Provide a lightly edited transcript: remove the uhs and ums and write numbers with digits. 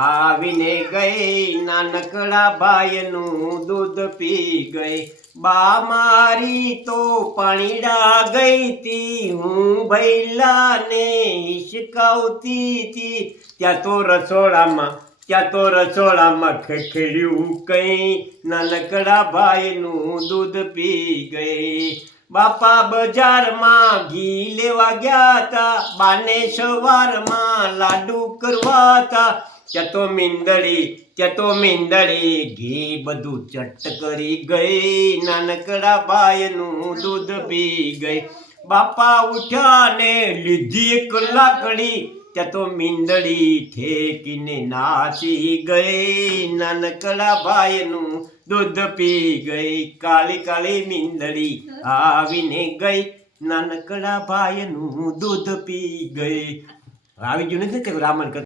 આવીને ગઈ નાનકડા ભાઈનું દૂધ પી ગઈ બા મારી તો પાણીડા ગઈ તી હું ભૈલાને હિસકાવતી તી ત્યાં તો રસોડામાં ખેડ્યું કઈ નાનકડા ભાઈનું દૂધ પી ગઈ બાપા બજારમાં ઘી લેવા ગયા તા બાને સવારમાં લાડુ કરવા તા ત્યાં તો મીંદડી ઘી બધું ચટ કરી ગઈ નાનકડા ભાઈનું દૂધ પી ગઈ બાપા ઉઠ્યા ને લીધી એક લાકડી ત્યાં તો મીંદડી ઠેકીને નાસી ગઈ નાનકડા ભાઈનું દૂધ પી ગઈ કાળી કાળી મીંદડી આવીને ગઈ નાનકડા ભાઈનું દૂધ પી ગઈ. આવી ગયું નથી રામણ